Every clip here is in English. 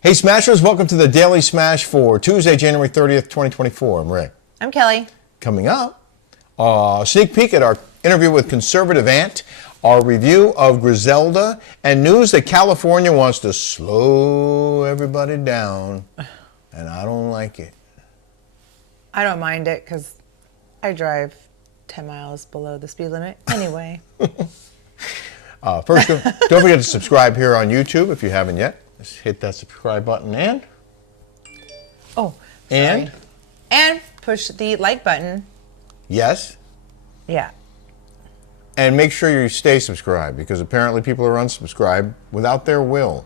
Hey Smashers, welcome to the Daily Smash for Tuesday, January 30th, 2024. I'm Rick. I'm Kelly. Coming up, sneak peek at our interview with conservative Ant, our review of Griselda, and news that California wants to slow everybody down, and I don't like it. I don't mind it because I drive 10 miles below the speed limit anyway. First, don't forget to subscribe here on YouTube if you haven't yet. Just hit that subscribe button and and push the like button. Yes. Yeah. And make sure you stay subscribed because apparently people are unsubscribed without their will.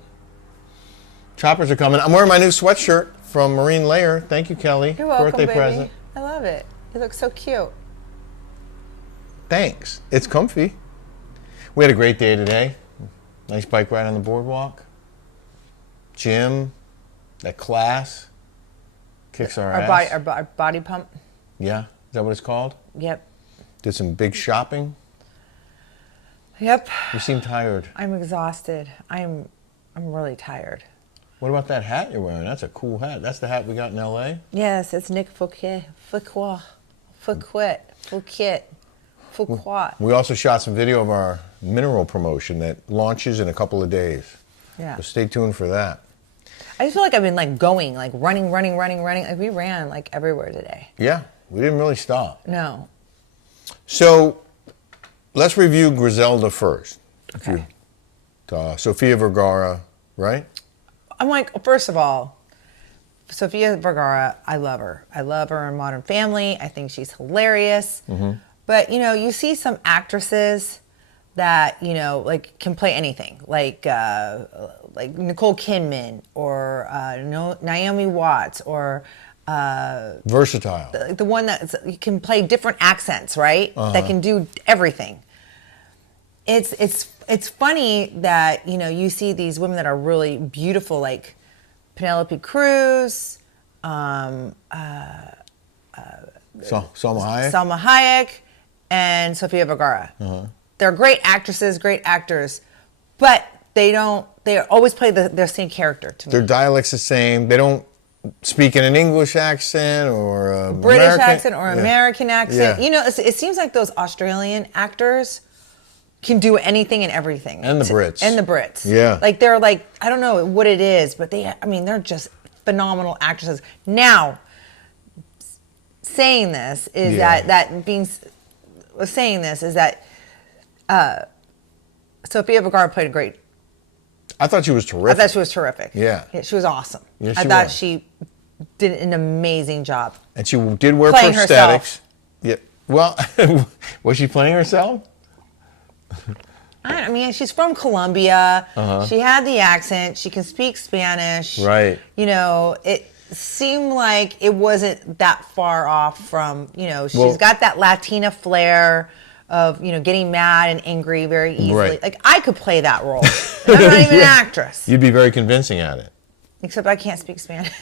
Choppers are coming. I'm wearing my new sweatshirt from Marine Layer. Thank you, Kelly. You're welcome, Birthday baby. present. I love it. You look so cute. Thanks. It's comfy. We had a great day today. Nice bike ride on the boardwalk. Gym. That class. Kicks our ass. Our body pump. Yeah. Is that what it's called? Yep. Did some big shopping. Yep. You seem tired. I'm exhausted. I'm really tired. What about that hat you're wearing? That's a cool hat. That's the hat we got in L.A.? Yes, it's Nick Fouquet. We also shot some video of our mineral promotion that launches in a couple of days. Yeah. So stay tuned for that. I just feel like I've been running. Like we ran everywhere today. Yeah, we didn't really stop. No. So let's review Griselda first. Okay. Sofia Vergara, right? I'm first of all, Sofia Vergara, I love her. I love her in Modern Family. I think she's hilarious. Mm-hmm. But, you see some actresses that, can play anything. Like Nicole Kidman or Naomi Watts or... versatile. The one that can play different accents, right? Uh-huh. That can do everything. It's funny that, you see these women that are really beautiful, like Penelope Cruz, Salma Hayek. Salma Hayek, and Sofia Vergara. Uh-huh. They're great actresses, great actors, but they always play their same character to me. Their dialect's the same. They don't speak in an English accent or a British accent or American accent. Yeah. It seems like those Australian actors can do anything and everything. And the Brits. And the Brits. Yeah. They're I don't know what it is, but they're just phenomenal actresses. Now, saying this is Sofia Vergara played a great. I thought she was terrific. I thought she was terrific. Yeah. She was awesome. Yes, I thought she did an amazing job. And she did wear playing prosthetics. Herself. Yeah. Well, was she playing herself? I mean, she's from Colombia. Uh-huh. She had the accent. She can speak Spanish. Right. It seemed like it wasn't that far off from, she's got that Latina flair of, getting mad and angry very easily. Right. I could play that role. And I'm not even an actress. You'd be very convincing at it. Except I can't speak Spanish.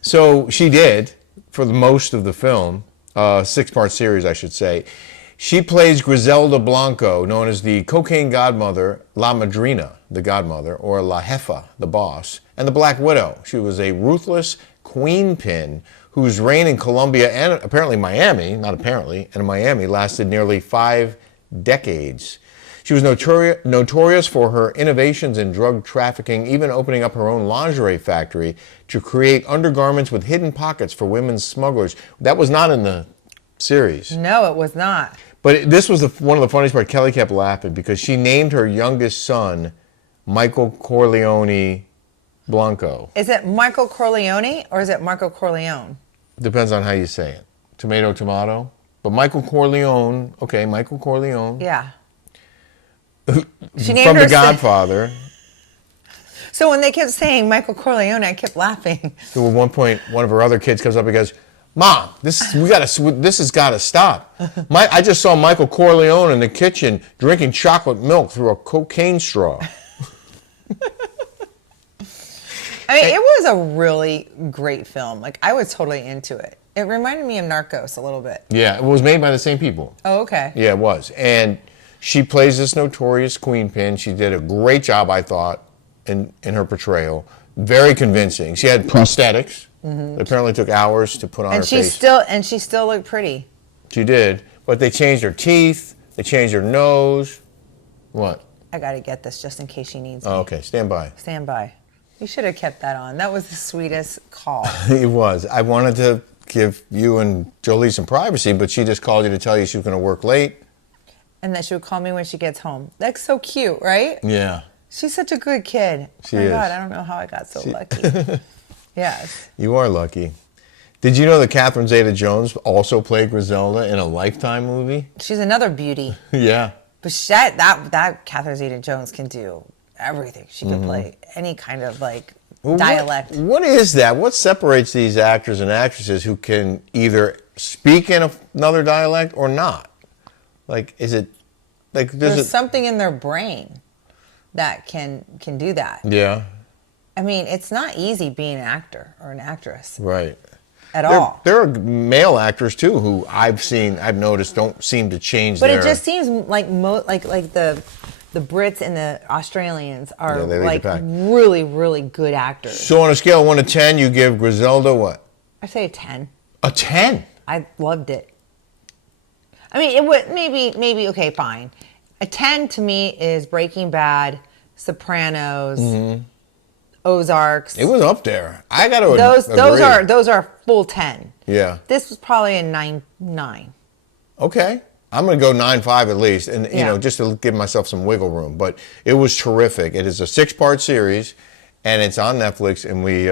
So she did, for the most of the film, 6-part series, I should say. She plays Griselda Blanco, known as the cocaine godmother, La Madrina, the godmother, or La Jefa, the boss, and the Black Widow. She was a ruthless queen pin whose reign in Colombia and apparently Miami, not apparently, and Miami lasted nearly 5 decades. She was notorious for her innovations in drug trafficking, even opening up her own lingerie factory to create undergarments with hidden pockets for women's smugglers. That was not in the series. No, it was not. But this was one of the funniest parts. Kelly kept laughing because she named her youngest son Michael Corleone Blanco. Is it Michael Corleone or is it Marco Corleone? Depends on how you say it. Tomato, tomato. But Michael Corleone, okay, Michael Corleone. Yeah. She named from The Godfather. So when they kept saying Michael Corleone, I kept laughing. So at one point, one of her other kids comes up and goes, "Mom, this has got to stop. I just saw Michael Corleone in the kitchen drinking chocolate milk through a cocaine straw." I mean, it was a really great film. I was totally into it. It reminded me of Narcos a little bit. Yeah, it was made by the same people. Oh, okay. Yeah, it was. And she plays this notorious queen pin. She did a great job, I thought, in her portrayal. Very convincing. She had prosthetics. That apparently took hours to put on her face. She still looked pretty. She did, but they changed her teeth. They changed her nose. What? I got to get this just in case she needs me. Oh, okay, stand by. Stand by. You should have kept that on. That was the sweetest call. It was. I wanted to give you and Jolie some privacy, but she just called you to tell you she was going to work late. And that she would call me when she gets home. That's so cute, right? Yeah. She's such a good kid. She oh my is. God, I don't know how I got so lucky. Yes. You are lucky. Did you know that Catherine Zeta-Jones also played Griselda in a Lifetime movie? She's another beauty. Yeah. But that Catherine Zeta-Jones can do everything. She can play any kind of dialect. What is that? What separates these actors and actresses who can either speak in another dialect or not? Is it there's something in their brain that can do that. Yeah. I mean, it's not easy being an actor or an actress. Right. At all. There are male actors too who I've noticed don't seem to change But it just seems like the Brits and the Australians are really, really good actors. So on a scale of 1 to 10, you give Griselda what? I say a 10. A 10? I loved it. I mean, it would maybe okay, fine. A 10 to me is Breaking Bad, Sopranos, Ozarks. It was up there. I got to agree. Those are full 10. Yeah. This was probably a 9. Okay. I'm going to go 9.5 at least, and just to give myself some wiggle room. But it was terrific. It is a 6-part series, and it's on Netflix, and we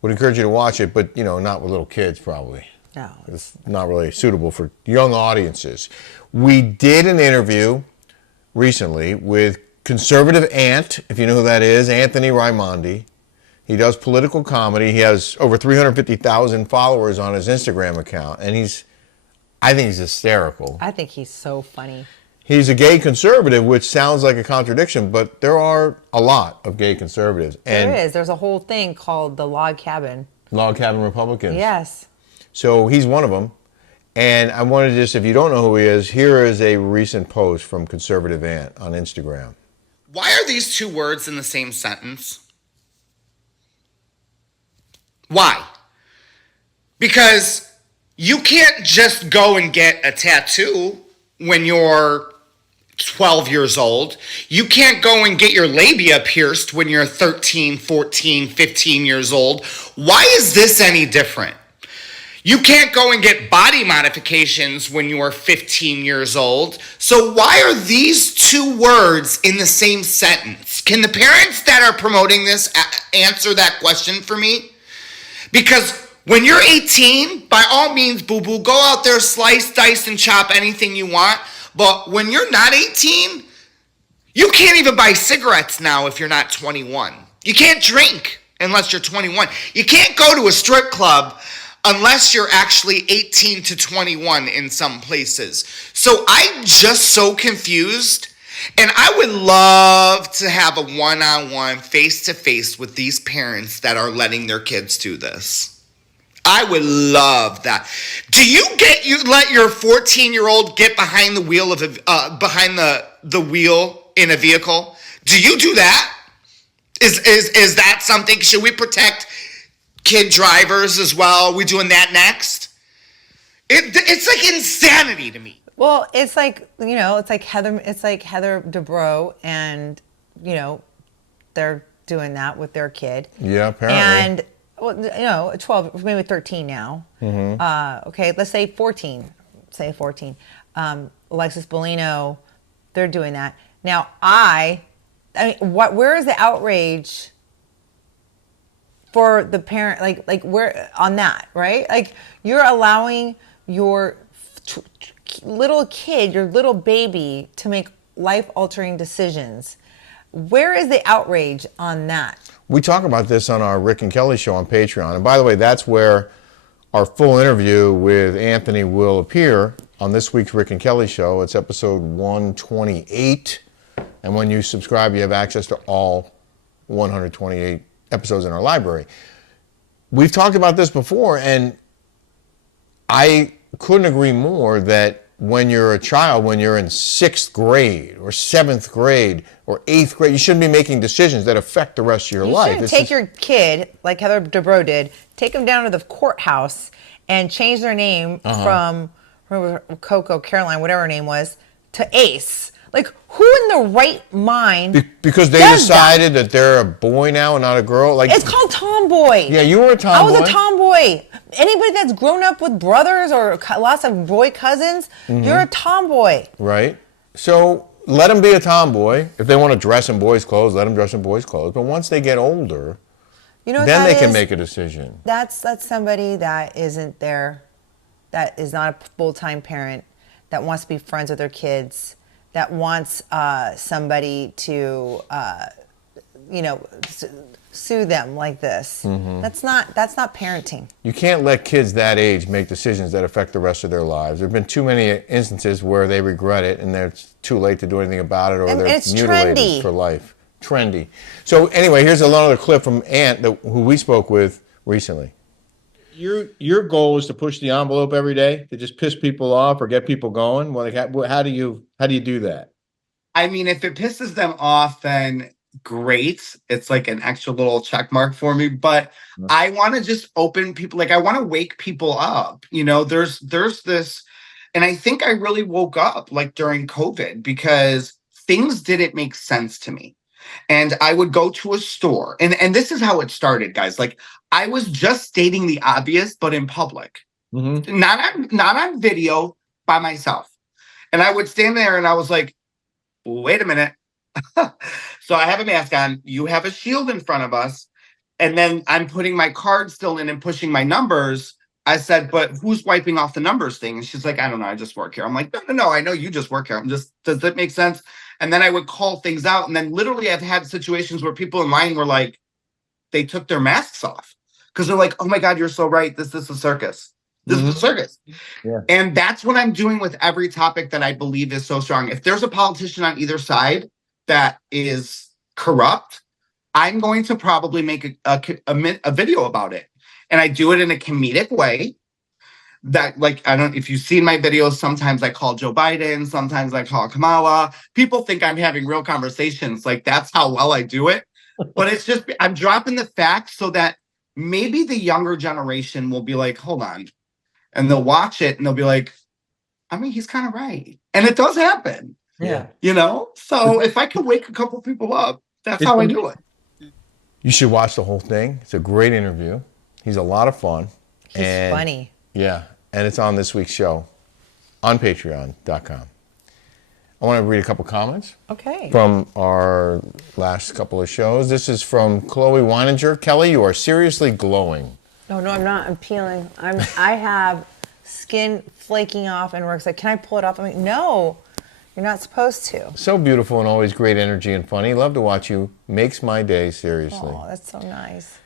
would encourage you to watch it, but not with little kids probably. No. It's not really suitable for young audiences. We did an interview recently with conservative Ant, if you know who that is, Anthony Raimondi. He does political comedy. He has over 350,000 followers on his Instagram account, and I think he's hysterical. I think he's so funny. He's a gay conservative, which sounds like a contradiction, but there are a lot of gay conservatives. There is. There's a whole thing called the Log Cabin. Log Cabin Republicans. Yes. So he's one of them. And I wanted to just, if you don't know who he is, here is a recent post from Conservative Ant on Instagram. Why are these two words in the same sentence? Why? Because you can't just go and get a tattoo when you're 12 years old. You can't go and get your labia pierced when you're 13, 14, 15 years old. Why is this any different? You can't go and get body modifications when you are 15 years old. So why are these two words in the same sentence? Can the parents that are promoting this answer that question for me? Because when you're 18, by all means, boo-boo, go out there, slice, dice, and chop anything you want. But when you're not 18, you can't even buy cigarettes now if you're not 21. You can't drink unless you're 21. You can't go to a strip club unless you're actually 18 to 21 in some places. So I'm just so confused. And I would love to have a one-on-one, face-to-face with these parents that are letting their kids do this. I would love that. Do you let your 14-year-old get behind the wheel of the wheel in a vehicle? Do you do that? Is that something? Should we protect kid drivers as well? Are we doing that next? It's like insanity to me. Well, it's like Heather Dubrow, and they're doing that with their kid. Yeah, apparently. And 12, maybe 13 now. Mm-hmm. Okay, let's say 14. Alexis Bellino, they're doing that now. I mean, where is the outrage for the parent? Like where on that, right? Like, you're allowing your little kid, your little baby, to make life-altering decisions. Where is the outrage on that? We talk about this on our Rick and Kelly show on Patreon. And by the way, that's where our full interview with Anthony will appear on this week's Rick and Kelly show. It's episode 128. And when you subscribe, you have access to all 128 episodes in our library. We've talked about this before, and I couldn't agree more that when you're a child, when you're in 6th grade or 7th grade or 8th grade, you shouldn't be making decisions that affect the rest of your life. You shouldn't take your kid, like Heather Dubrow did, take them down to the courthouse and change their name from Coco, Caroline, whatever her name was, to Ace. Like, who in the right mind because they does decided that they're a boy now and not a girl? Like, it's called tomboy. Yeah, you were a tomboy. I was a tomboy. Anybody that's grown up with brothers or lots of boy cousins, you're a tomboy. Right. So let them be a tomboy. If they want to dress in boys' clothes, let them dress in boys' clothes. But once they get older, you know, then they can make a decision. That's somebody that isn't there, that is not a full-time parent, that wants to be friends with their kids, that wants somebody to, sue them like this. That's not parenting. You can't let kids that age make decisions that affect the rest of their lives. There have been too many instances where they regret it and it's too late to do anything about it, or they're mutilated trendy. For life. Trendy. So anyway, here's another clip from Ant, who we spoke with recently. Your goal is to push the envelope every day, to just piss people off or get people going. Well, how do you do that? I mean, if it pisses them off, then great. It's like an extra little check mark for me. But I want to just open people, like I want to wake people up. You know, there's this, and I think I really woke up like during COVID because things didn't make sense to me. And I would go to a store, and this is how it started, guys. Like I was just stating the obvious, but in public, not on video, by myself. And I would stand there and I was like, wait a minute. So I have a mask on. You have a shield in front of us. And then I'm putting my card still in and pushing my numbers. I said, but who's wiping off the numbers thing? And she's like, I don't know. I just work here. I'm like, no. I know you just work here. Does that make sense? And then I would call things out. And then literally I've had situations where people in line were like, they took their masks off because they're like, oh my God, you're so right. This is a circus. This is a circus. Yeah. And that's what I'm doing with every topic that I believe is so strong. If there's a politician on either side that is corrupt, I'm going to probably make a video about it. And I do it in a comedic way that, like, if you've seen my videos, sometimes I call Joe Biden, sometimes I call Kamala. People think I'm having real conversations. Like, that's how well I do it. But it's just, I'm dropping the facts so that maybe the younger generation will be like, hold on. And they'll watch it and they'll be like, I mean, he's kind of right. And it does happen. Yeah. You know? So if I can wake a couple people up, that's how I do it. You should watch the whole thing. It's a great interview. He's a lot of fun. He's funny. Yeah. And it's on this week's show on patreon.com. I want to read a couple comments. Okay. From our last couple of shows. This is from Chloe Weininger. Kelly, you are seriously glowing. No, I'm not. I'm peeling. I have skin flaking off, and Rick's like, can I pull it off? I'm like, no, you're not supposed to. So beautiful and always great energy and funny. Love to watch you. Makes my day, seriously. Oh, that's so nice.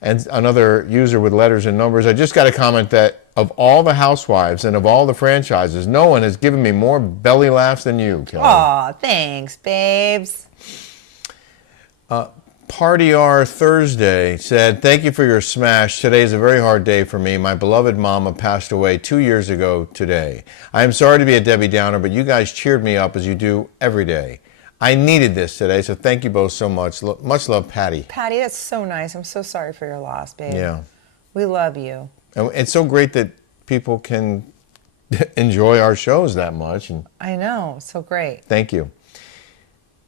And another user with letters and numbers. I just got a comment that of all the housewives and of all the franchises, no one has given me more belly laughs than you, Kelly. Aw, thanks, babes. Party R Thursday said, thank you for your smash. Today is a very hard day for me. My beloved mama passed away 2 years ago today. I am sorry to be a Debbie Downer, but you guys cheered me up as you do every day. I needed this today, so thank you both so much. Much love, Patty. Patty, that's so nice. I'm so sorry for your loss, babe. Yeah. We love you. And it's so great that people can enjoy our shows that much. And I know. So great. thank you.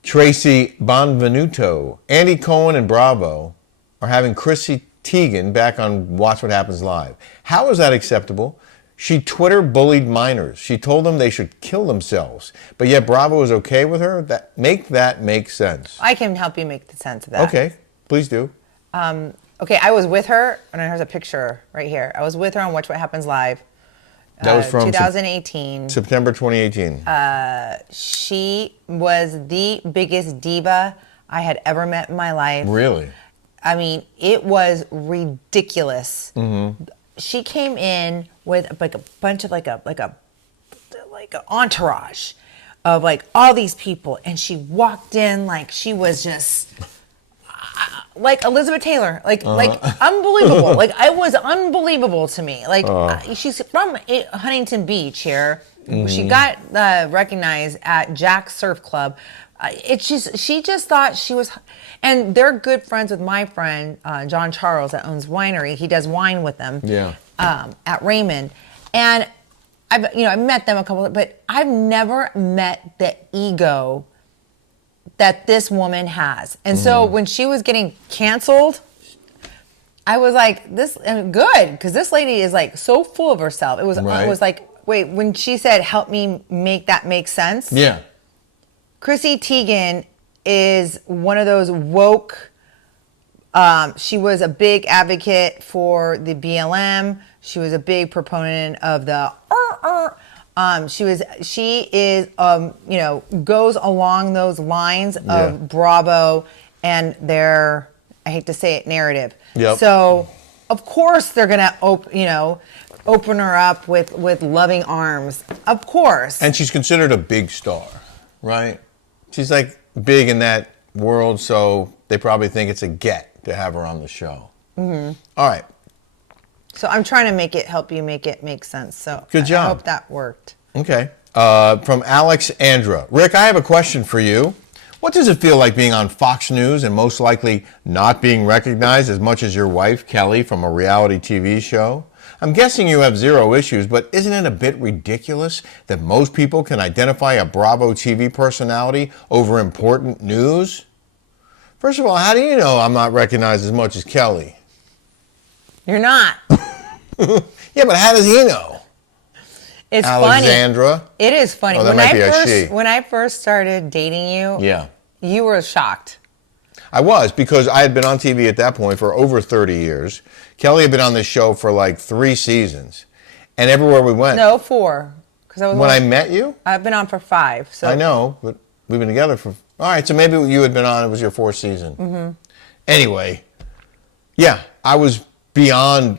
Tracy Bonvenuto, Andy Cohen and Bravo are having Chrissy Teigen back on Watch What Happens Live. How is that acceptable? She Twitter bullied minors. She told them they should kill themselves. But yet Bravo is okay with her? That make sense. I can help you make the sense of that. Okay, please do. Okay, I was with her, and here's a picture right here. I was with her on Watch What Happens Live. That was from 2018. September 2018. She was the biggest diva I had ever met in my life. Really? I mean, it was ridiculous. Mm-hmm. She came in with like a bunch of like a entourage of like all these people, and she walked in like she was just like Elizabeth Taylor, like unbelievable. Like, it was unbelievable to me. Like she's from Huntington Beach here, She got recognized at Jack's Surf Club. She just thought she was, and they're good friends with my friend John Charles that owns winery. He does wine with them. Yeah. At Raymond, and I met them a couple, but I've never met the ego that this woman has. And so when she was getting canceled, I was like, this good, because this lady is like so full of herself. It was like, wait, when she said, help me make that make sense. Yeah. Chrissy Teigen is one of those woke, she was a big advocate for the BLM. She was a big proponent of the she is goes along those lines of Bravo and their, I hate to say it, narrative. Yep. So of course they're gonna open her up with loving arms. Of course. And she's considered a big star, right? She's like big in that world, so they probably think it's a get to have her on the show. Mm-hmm. All right. So I'm trying to help you make it make sense. So good job. I hope that worked. Okay. From Alex Andra. Rick, I have a question for you. What does it feel like being on Fox News and most likely not being recognized as much as your wife, Kelly, from a reality TV show? I'm guessing you have zero issues, but isn't it a bit ridiculous that most people can identify a Bravo TV personality over important news? First of all, how do you know I'm not recognized as much as Kelly? You're not. Yeah, but how does he know? It's Alexandra? Funny. It is funny. Oh, that might be a she. When I first started dating you, you were shocked. I was, because I had been on TV at that point for over 30 years. Kelly had been on this show for like 3 seasons. And everywhere we went. No, 4. When I met you? I've been on for 5. So. I know, but we've been together for... All right, so maybe you had been on, it was your 4th season. Mm-hmm. Anyway, yeah, I was beyond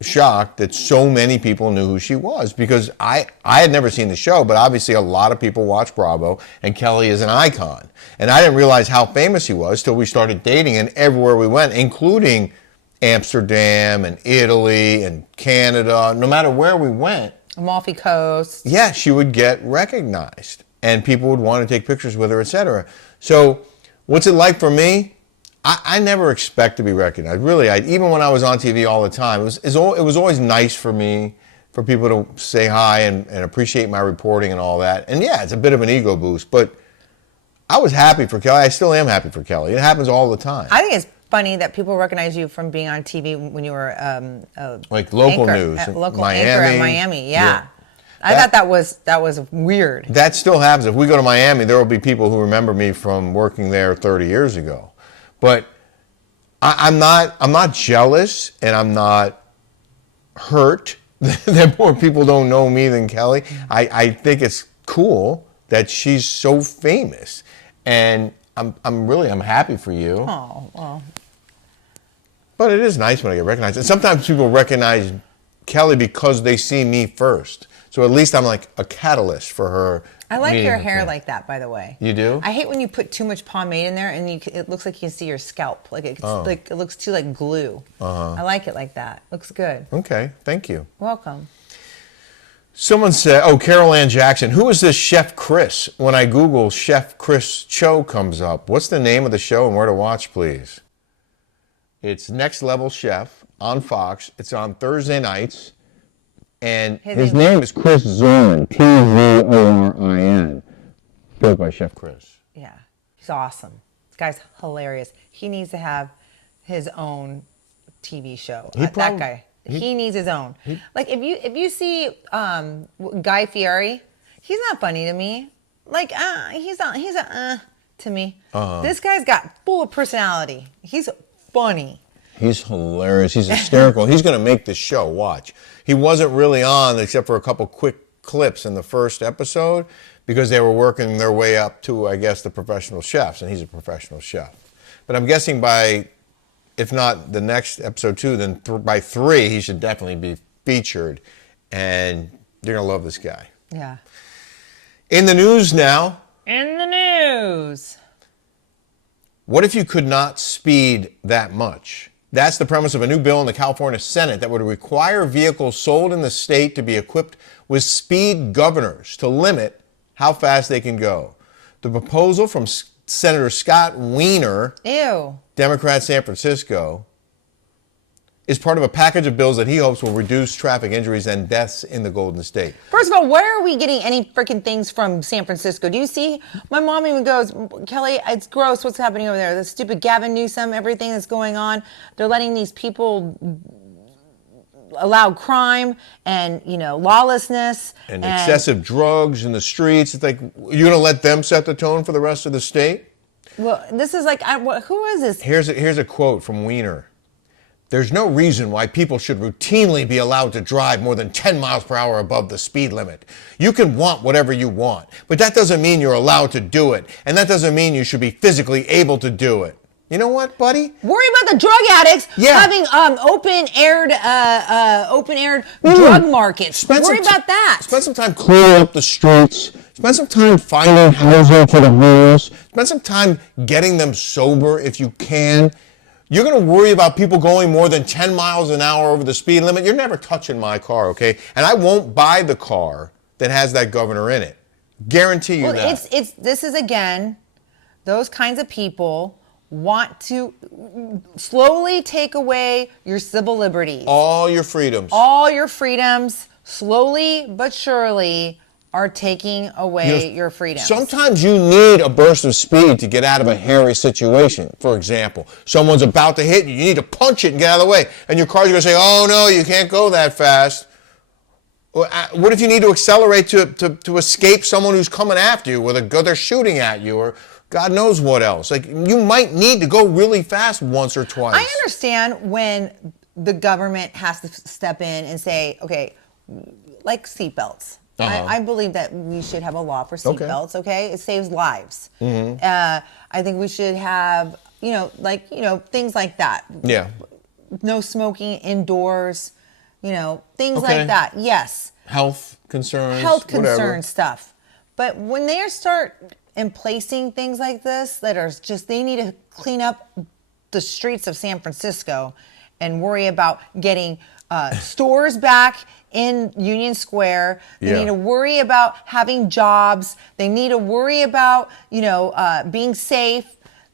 shocked that so many people knew who she was, because I had never seen the show, but obviously a lot of people watch Bravo, and Kelly is an icon. And I didn't realize how famous he was till we started dating, and everywhere we went, including Amsterdam and Italy and Canada, no matter where we went. Amalfi Coast. Yeah, she would get recognized, and people would want to take pictures with her, etc. So what's it like for me? I never expect to be recognized. Really, even when I was on TV all the time, it was always nice for me, for people to say hi and appreciate my reporting and all that. And yeah, it's a bit of an ego boost, but I was happy for Kelly. I still am happy for Kelly. It happens all the time. I think it's funny that people recognize you from being on TV when you were like local anchor, news, local Miami. Anchor in Miami. Yeah. I thought that was weird. That still happens. If we go to Miami, there will be people who remember me from working there 30 years ago. But I'm not jealous, and I'm not hurt that more people don't know me than Kelly. I think it's cool that she's so famous, and I'm happy for you. Oh, well. But it is nice when I get recognized. And sometimes people recognize Kelly because they see me first. So at least I'm like a catalyst for her. I like your hair like that, by the way. You do? I hate when you put too much pomade in there and it looks like you can see your scalp. Like it looks too like glue. I like it like that. Looks good. Okay, thank you. Welcome. Someone said, Carol Ann Jackson, who is this Chef Chris? When I Google, Chef Chris Cho comes up. What's the name of the show and where to watch, please? It's Next Level Chef on Fox. It's on Thursday nights. And his name is Chris Zorin, Tvorin, built by Chef Chris. Yeah, he's awesome. This guy's hilarious. He needs to have his own TV show. That guy, he needs his own. Like if you see Guy Fieri, he's not funny to me. Like he's to me. This guy's got full of personality. He's funny. He's hilarious. He's hysterical. He's going to make this show. Watch. He wasn't really on except for a couple quick clips in the first episode because they were working their way up to, I guess, the professional chefs, and he's a professional chef. But I'm guessing by, if not the next episode 2, then by 3, he should definitely be featured, and you're going to love this guy. Yeah. In the news now. In the news. What if you could not speed that much? That's the premise of a new bill in the California Senate that would require vehicles sold in the state to be equipped with speed governors to limit how fast they can go. The proposal from Senator Scott Wiener, Ew. Democrat, San Francisco, is part of a package of bills that he hopes will reduce traffic injuries and deaths in the Golden State. First of all, where are we getting any freaking things from San Francisco? Do you see? My mom even goes, Kelly, it's gross what's happening over there. The stupid Gavin Newsom, everything that's going on. They're letting these people allow crime and, lawlessness. And excessive drugs in the streets. It's like, you're going to let them set the tone for the rest of the state? Well, this is like, who is this? Here's a quote from Wiener. There's no reason why people should routinely be allowed to drive more than 10 miles per hour above the speed limit. You can want whatever you want, but that doesn't mean you're allowed to do it. And that doesn't mean you should be physically able to do it. You know what, buddy? Worry about the drug addicts having open-aired drug markets. Worry about that. Spend some time cleaning up the streets. Spend some time finding housing for the homeless. Spend some time getting them sober if you can. You're going to worry about people going more than 10 miles an hour over the speed limit. You're never touching my car, okay? And I won't buy the car that has that governor in it. Guarantee you that. This is, again, those kinds of people want to slowly take away your civil liberties. All your freedoms. All your freedoms, slowly but surely, are taking away your freedoms. Sometimes you need a burst of speed to get out of a hairy situation. For example, someone's about to hit you. You need to punch it and get out of the way. And your car's going to say, oh, no, you can't go that fast. What if you need to accelerate to escape someone who's coming after you with a gun, they're shooting at you, or God knows what else. Like, you might need to go really fast once or twice. I understand when the government has to step in and say, okay, like seatbelts. I believe that we should have a law for seatbelts, okay? It saves lives. Mm-hmm. I think we should have, things like that. Yeah. No smoking indoors, things like that. Yes. Health concerns. Stuff. But when they start emplacing things like this that are just, they need to clean up the streets of San Francisco and worry about getting stores back in Union Square. They need to worry about having jobs. They need to worry about, being safe.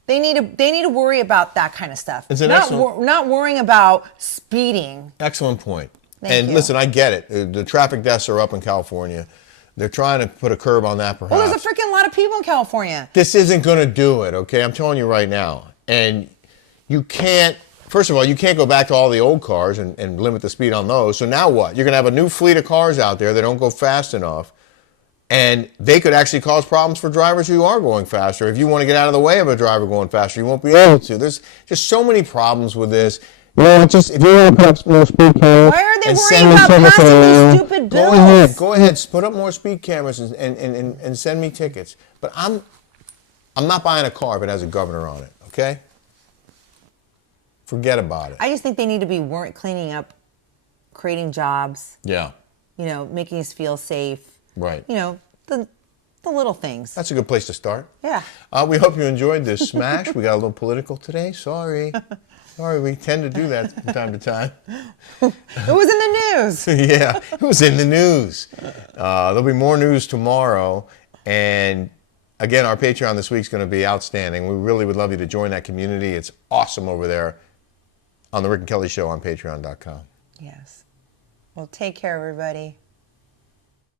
They need to worry about that kind of stuff. Not worrying about speeding. Excellent point. Thank you. Listen, I get it. The traffic deaths are up in California. They're trying to put a curb on that, perhaps. Well, there's a freaking lot of people in California. This isn't going to do it, okay? I'm telling you right now. And you can't, first of all, you can't go back to all the old cars and limit the speed on those. So now what? You're going to have a new fleet of cars out there that don't go fast enough. And they could actually cause problems for drivers who are going faster. If you want to get out of the way of a driver going faster, you won't be able to. There's just so many problems with this. Just if you want to put up more speed cameras, why are they worrying about passing these stupid bills? Go ahead, put up more speed cameras and send me tickets. But I'm not buying a car if it has a governor on it. Okay? Forget about it. I just think they need to be cleaning up, creating jobs. Yeah. Making us feel safe. Right. The little things. That's a good place to start. Yeah. We hope you enjoyed this smash. We got a little political today. Sorry, we tend to do that from time to time. It was in the news. Yeah, it was in the news. There'll be more news tomorrow. And again, our Patreon this week is going to be outstanding. We really would love you to join that community. It's awesome over there on The Rick and Kelly Show on patreon.com. Yes. Well, take care, everybody.